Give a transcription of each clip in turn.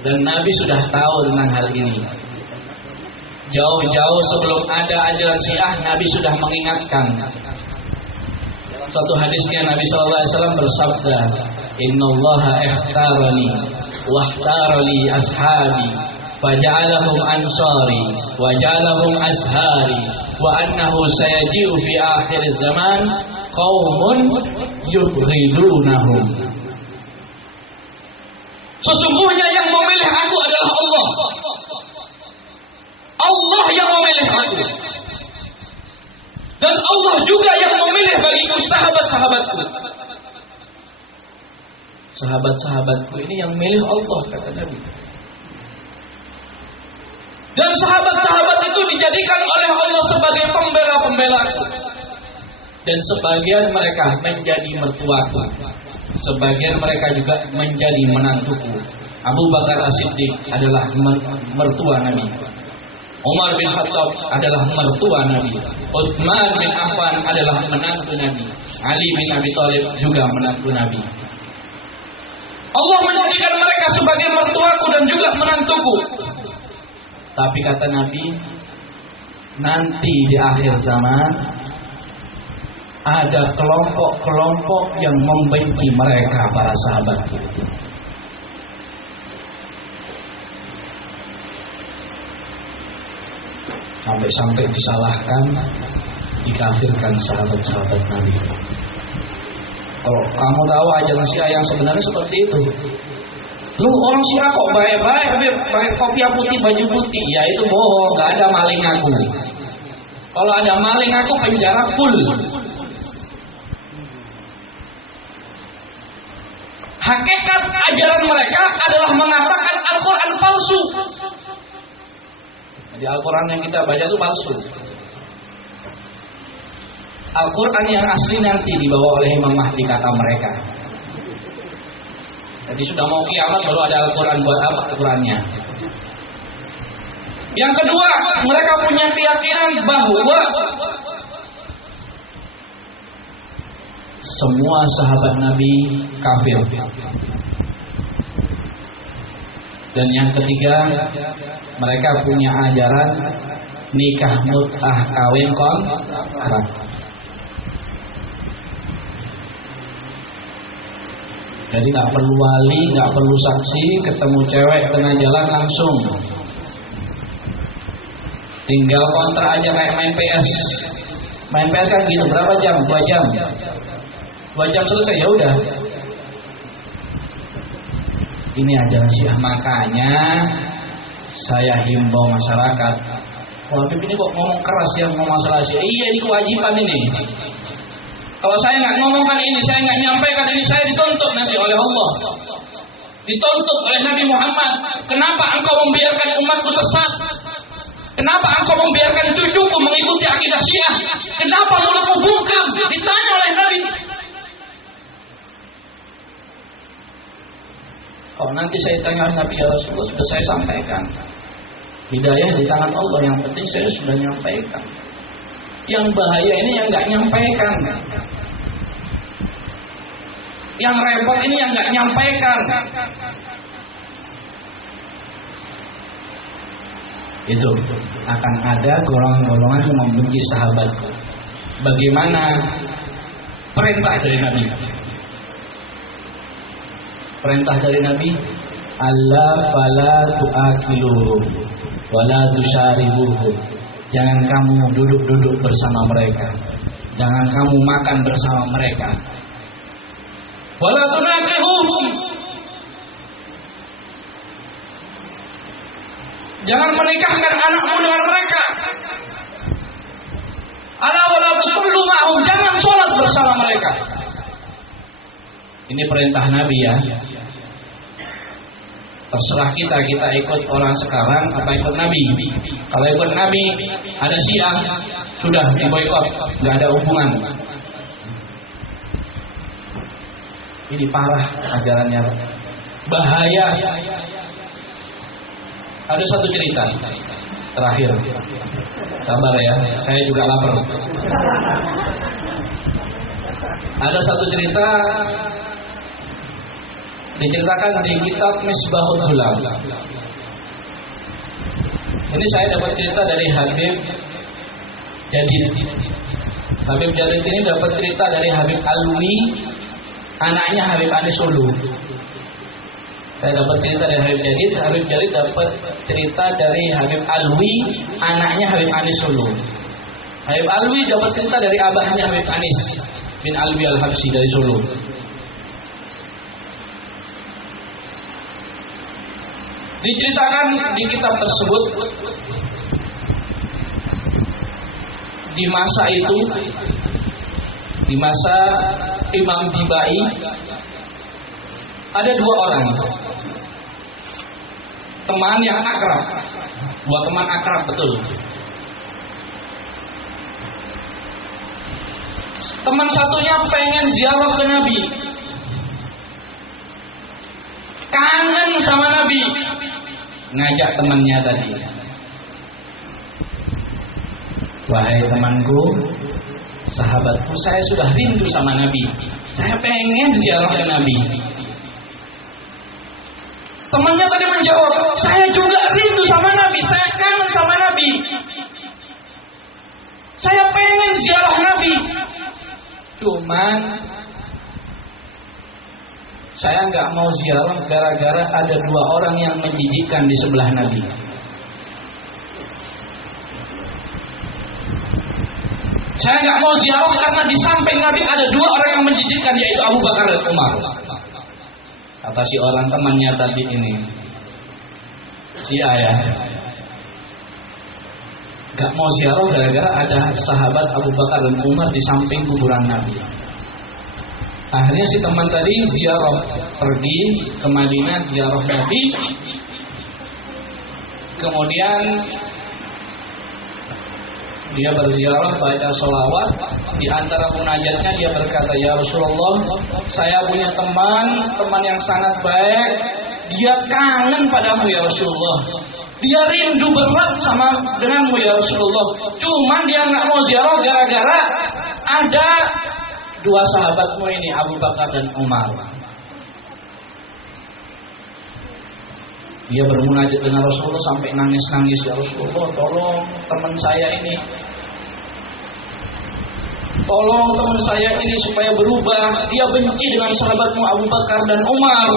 Dan Nabi sudah tahu tentang hal ini. Jauh-jauh sebelum ada ajaran Syiah, Nabi sudah mengingatkan. Suatu hadisnya Nabi SAW bersabda, Innallaha ikhtarani wahtarali ashabi faja'alahum ansari waja'alahum ashari wa annahu sayaji'u fi akhir zaman qaumun yubghidunahum. Sesungguhnya yang memilih aku adalah Allah. Allah yang memilih aku. Dan Allah juga yang memilih bagiku sahabat-sahabatku. Sahabat-sahabatku ini yang milih Allah, kata Nabi. Dan sahabat-sahabat itu dijadikan oleh Allah sebagai pembela-pembelaku. Dan sebagian mereka menjadi mertuaku. Sebagian mereka juga menjadi menantuku. Abu Bakar As-Siddiq adalah mertua Nabi. Umar bin Khattab adalah mertua Nabi. Utsman bin Affan adalah menantu Nabi. Ali bin Abi Thalib juga menantu Nabi. Allah menjadikan mereka sebagai mertuaku dan juga menantuku. Tapi kata Nabi, nanti di akhir zaman ada kelompok-kelompok yang membenci mereka, para sahabat. Sampai-sampai disalahkan, dikafirkan sahabat-sahabat Nabi. Kalau kamu tahu ajaran Syiah yang sebenarnya seperti itu. Lu orang Syiah kok baik-baik, pakai kopiah putih, baju putih. Ya itu bohong, gak ada maling aku. Kalau ada maling aku penjara full. Hakikat ajaran mereka adalah mengatakan Al-Quran palsu. Jadi Al-Quran yang kita baca itu palsu. Al-Quran yang asli nanti dibawa oleh Imam Mahdi, kata mereka. Jadi sudah mau kiamat baru ada Al-Quran. Buat apa Al-Qurannya? Yang kedua, mereka punya keyakinan bahwa semua sahabat Nabi kafir. Dan yang ketiga, mereka punya ajaran nikah mut'ah, kawin kontrak. Jadi nggak perlu wali, nggak perlu saksi, ketemu cewek tengah jalan langsung. Tinggal kontrak aja kayak main PS. Main PS kan gitu, berapa jam? 2 jam. 2 jam selesai, ya udah. Ini ajaran Syiah, makanya saya himbau masyarakat. Wah, Habib ini kok ngomong keras ya, ngomong masalah Syiah. Iya, ini kewajiban ini. Kalau saya nggak ngomongkan ini, saya nggak nyampaikan ini, saya dituntut nanti oleh Allah. Dituntut oleh Nabi Muhammad. Kenapa engkau membiarkan umatku sesat? Kenapa engkau membiarkan cucuku mengikuti akidah Syiah? Kenapa mulutmu bungkam? Ditanya oleh Nabi. Kalau nanti saya tanya Nabi, ya Rasulullah, sudah saya sampaikan. Hidayah di tangan Allah, yang penting saya sudah nyampaikan. Yang bahaya ini yang nggak nyampaikan. Yang repot ini yang nggak nyampaikan. Itu akan ada golongan-golongan yang membenci sahabat. Bagaimana perintah dari Nabi? Perintah dari Nabi, Allah fala tu'akiluhum wala tusyaribuhum. Jangan kamu duduk-duduk bersama mereka. Jangan kamu makan bersama mereka. Wala tunakihuhum. Jangan menikahkan anakmu dengan mereka. Ala wala tusallu ma'hum. Jangan sholat bersama mereka. Ini perintah Nabi ya. Terserah kita ikut orang sekarang apa ikut Nabi. Kalau ikut Nabi, ada Syiah, sudah diboikot, nggak ada hubungan. Ini parah ajarannya, bahaya. Ada satu cerita terakhir, sabar ya, saya juga lapar. Ada satu cerita Diceritakan di kitab Misbahul Dhulam. Ini saya dapat cerita dari Habib Jadid. Habib Jadid ini dapat cerita dari Habib Alwi, anaknya Habib Anis Sulu. Saya dapat cerita dari Habib Jadid dapat cerita dari Habib Alwi, anaknya Habib Anis Sulu. Habib Alwi dapat cerita dari abahnya Habib Anis bin Alwi Al-Habsyi dari Solo. Diceritakan di kitab tersebut, di masa itu, di masa Imam Bibai, ada dua orang teman yang akrab, dua teman akrab betul. Teman satunya pengen ziarah ke Nabi, kangen sama Nabi, ngajak temannya tadi, wahai temanku, sahabatku, saya sudah rindu sama Nabi, saya pengen ziarah ke Nabi. Temannya tadi menjawab, saya juga rindu sama Nabi, saya kangen sama Nabi, saya pengen ziarah Nabi. Cuman saya nggak mau ziarah gara-gara ada dua orang yang menjijikkan di sebelah Nabi. Saya nggak mau ziarah karena di samping Nabi ada dua orang yang menjijikkan, yaitu Abu Bakar dan Umar. Kata si orang temannya tadi ini, si ayah, gak mau ziarah gara-gara ada sahabat Abu Bakar dan Umar di samping kuburan Nabi. Akhirnya si teman tadi ziarah, pergi ke Madinah ziarah Nabi. Kemudian dia berziarah, baca sholawat. Di antara munajatnya dia berkata, ya Rasulullah, saya punya teman yang sangat baik. Dia kangen padamu ya Rasulullah. Dia rindu berat denganmu ya Rasulullah. Cuman dia nggak mau ziarah gara-gara ada dua sahabatmu ini, Abu Bakar dan Umar. Dia bermunajat dengan Rasulullah sampai nangis-nangis, ya Rasulullah, tolong teman saya ini, tolong teman saya ini supaya berubah. Dia benci dengan sahabatmu Abu Bakar dan Umar.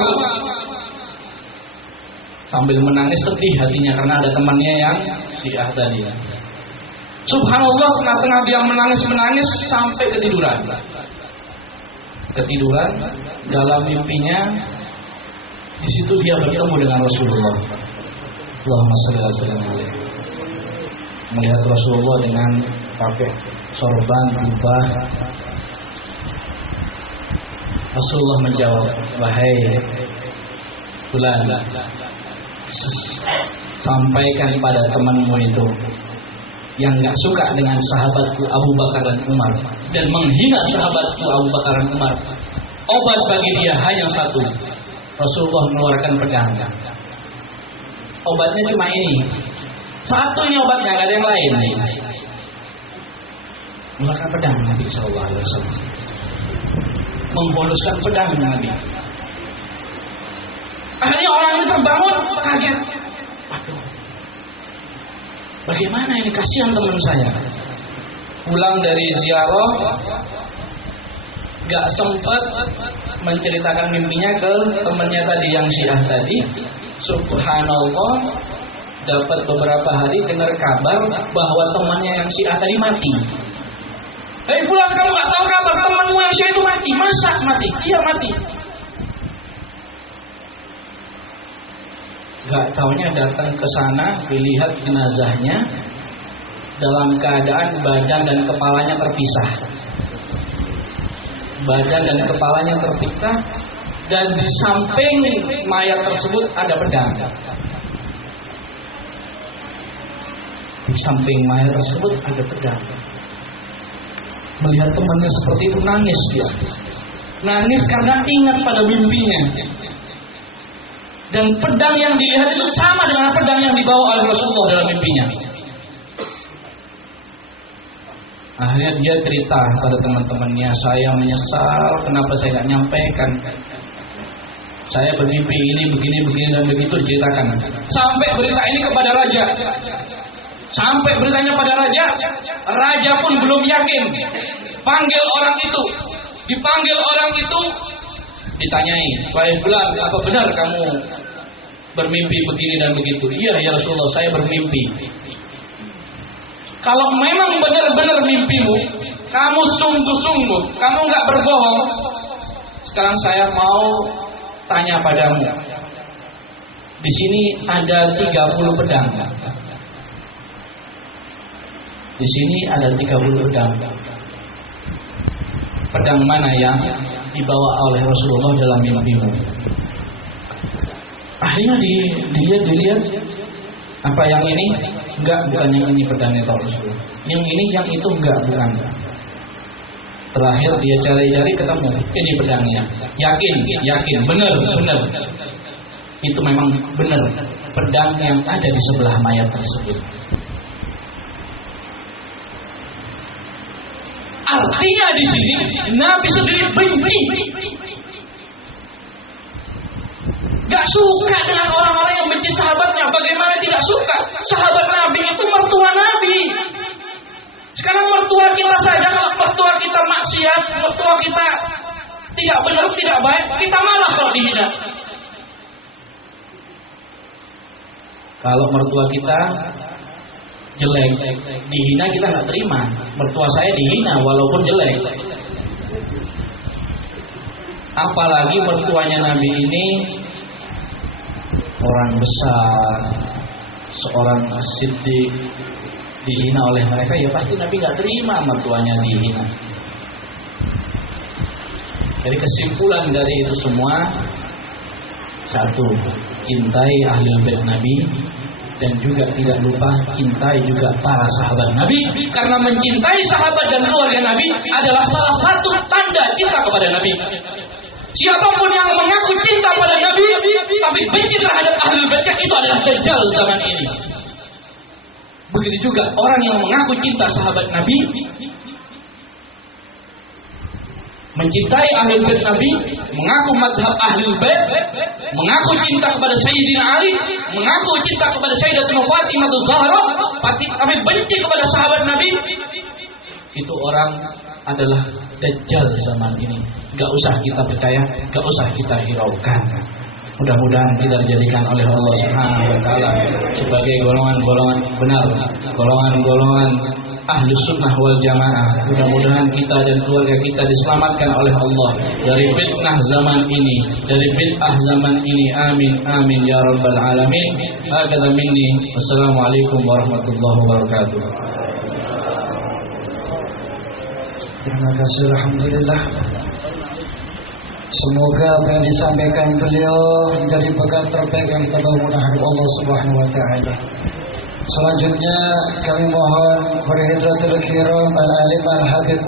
Sambil menangis sedih hatinya karena ada temannya yang Syiah tadi. Subhanallah, tengah-tengah dia menangis sampai ketiduran. Dalam mimpinya, di situ dia bertemu dengan Rasulullah. Allahumma shalli ala sayyidina. Melihat Rasulullah dengan pakai sorban jubah. Rasulullah menjawab, wahai fulan, sampaikan pada temanmu itu yang gak suka dengan sahabatku Abu Bakar dan Umar dan menghina sahabatku Abu Bakar dan Umar, obat bagi dia hanya satu. Rasulullah mengeluarkan pedang. Obatnya cuma ini. Satu ini obatnya, gak ada yang lain. Mengeluarkan pedang Nabi SAW. Memboluskan pedang Nabi. Akhirnya orang itu terbangun, kaget. Aduh, bagaimana ini, kasihan teman saya. Pulang dari ziarah, gak sempat menceritakan mimpinya ke temannya tadi yang Syiah tadi. Subhanallah, dapat beberapa hari dengar kabar bahwa temannya yang Syiah tadi mati. Pulang, kamu gak tahu kabar temanmu yang Syiah itu mati? Masa mati? Iya mati. Gak taunya datang ke sana, dilihat jenazahnya dalam keadaan badan dan kepalanya terpisah. Badan dan kepalanya terpisah, dan di samping mayat tersebut ada pedang. Di samping mayat tersebut ada pedang. Melihat temannya seperti itu, nangis dia. Nangis karena ingat pada mimpinya. Dan pedang yang dilihat itu sama dengan pedang yang dibawa oleh Rasulullah dalam mimpinya. Akhirnya dia cerita pada teman-temannya, saya menyesal kenapa saya tidak nyampaikan. saya bermimpi ini, begini dan begitu diceritakan. Sampai berita ini kepada raja. Sampai beritanya pada raja. Raja pun belum yakin. Panggil orang itu. Dipanggil orang itu, ditanyai, "Wahai fulan, apa benar kamu bermimpi begini dan begitu?" "Iya ya Rasulullah, saya bermimpi." "Kalau memang benar-benar mimpimu, kamu sungguh-sungguh, kamu nggak berbohong, sekarang saya mau tanya padamu. Di sini ada 30 pedang. Di sini ada 30 pedang. Pedang mana yang dibawa oleh Rasulullah dalam mimpimu?" Akhirnya dilihat, apa yang ini? Enggak, bukan yang ini pedangnya Rasulullah. Yang ini, yang itu enggak, bukan. Terakhir dia cari-cari ketemu, ini pedangnya. Yakin, benar. Itu memang benar pedang yang ada di sebelah mayat tersebut. Artinya di sini Nabi sendiri benci, gak suka dengan orang-orang yang benci sahabatnya. Bagaimana tidak suka? Sahabat Nabi itu mertua Nabi. Sekarang mertua kita saja, kalau mertua kita maksiat, mertua kita tidak benar, tidak baik, kita malah kalau dihina. Kalau mertua kita jelek, dihina kita nggak terima. Mertua saya dihina walaupun jelek. Apalagi mertuanya Nabi ini orang besar, seorang siddiq, dihina oleh mereka, ya pasti Nabi nggak terima mertuanya dihina. Jadi kesimpulan dari itu semua, satu, cintai ahli bait Nabi, dan juga tidak lupa cintai juga para sahabat Nabi, karena mencintai sahabat dan keluarga Nabi adalah salah satu tanda cinta kepada Nabi. Siapapun yang mengaku cinta pada Nabi tapi benci terhadap ahli baitnya, itu adalah dajjal zaman ini. Begitu juga orang yang mengaku cinta sahabat Nabi, mencintai ahli bait Nabi, mengaku madhab ahli bait, mengaku cinta kepada Sayyidina Ali, mengaku cinta kepada Sayyidatina Fatimah Az-Zahra, tapi benci kepada sahabat Nabi, itu orang adalah dajjal zaman ini. Gak usah kita percaya, gak usah kita hiraukan. Mudah-mudahan kita dijadikan oleh Allah Subhanahu wa taala sebagai golongan-golongan benar, golongan-golongan ahli sunnah wal jamaah. Mudah-mudahan kita dan keluarga kita diselamatkan oleh Allah dari fitnah zaman ini, dari bid'ah zaman ini. Amin amin ya rabbal alamin. Hakadha minni. Wassalamualaikum warahmatullahi wabarakatuh. Terima kasih, alhamdulillah. Semoga apa yang disampaikan beliau menjadi bekal terbaik yang kita bawa dari Allah Subhanahu wa taala. Selanjutnya kami mohon khairatul kiram al-alim al-habib